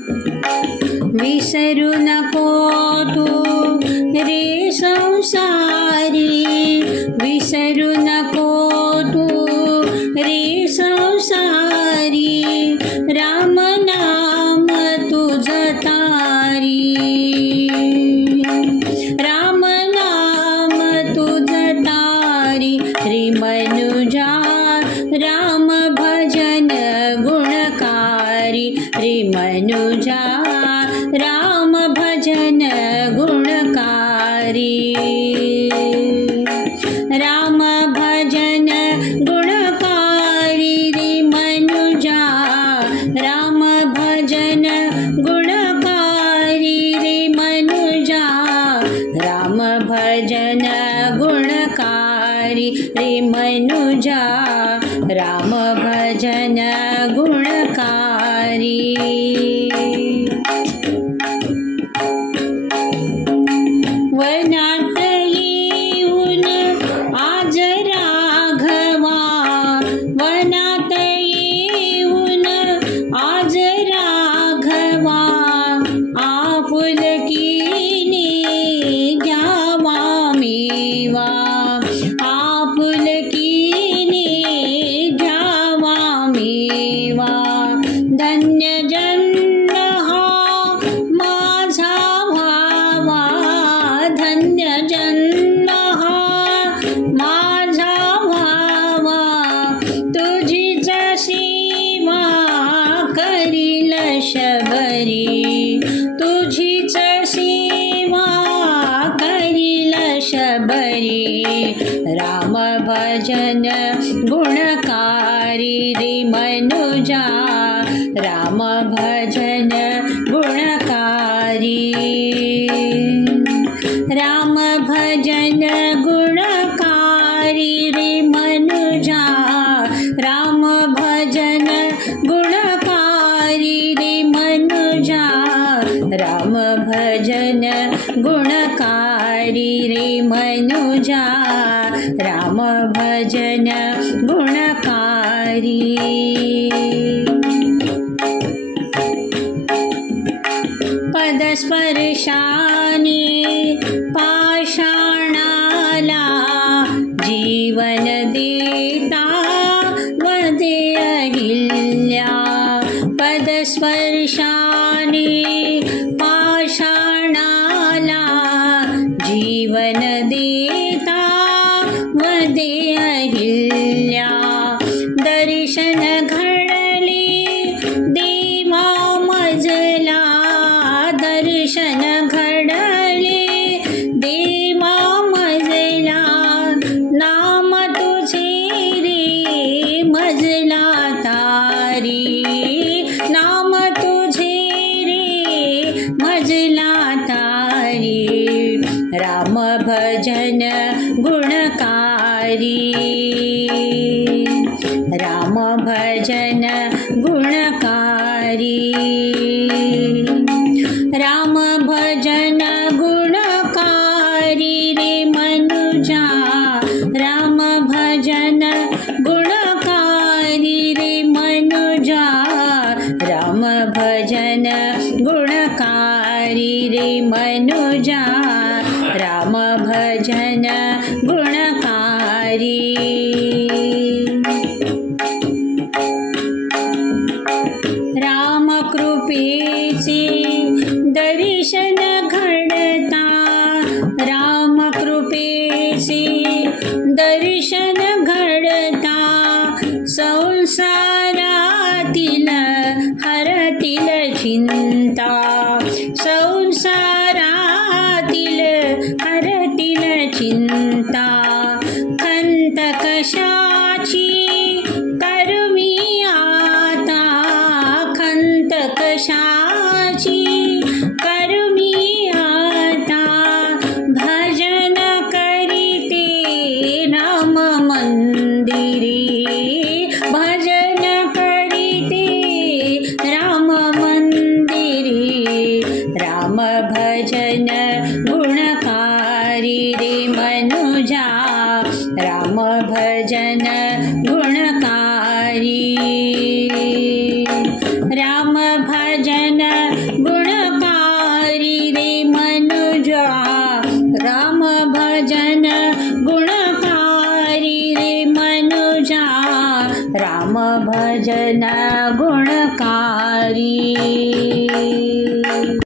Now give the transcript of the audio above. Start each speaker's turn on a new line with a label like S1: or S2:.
S1: विसरू नको तू रे संसारी। विसरू रे मनुजा, राम भजन गुणकारी। राम भजन गुणकारी रे मनुजा, राम भजन गुणकारी रे मनुजा। राम भजन गुणकारी रे मनुजा, राम भजन गुणकारी शबरी। राम भजन गुणकारी रे मनुजा। राम भजन गुणकारी। गुणकारी रे मनुजा। राम भजन गुणकारी। पदस्पर्शाने पाषाणाला जीवन देता ജീവന राम भजन गुणकारी। राम भजन गुणकारी। राम भजन गुणकारी रे मनुजा। राम भजन गुणकारी रे मनुजा। राम भजन गुणकारी रे मनुजा। राम भजन गुणकारी। रामकृपेचे दर्शन घडता। रामकृपेचे दर्शन घडता। संसारातील हरतील चिंता राम भजन गुणकारी रे मनुजा। राम भजन गुणकारी। राम भजन गुणकारी रे मनुजा। राम भजन गुणकारी रे मनुजा। राम भजन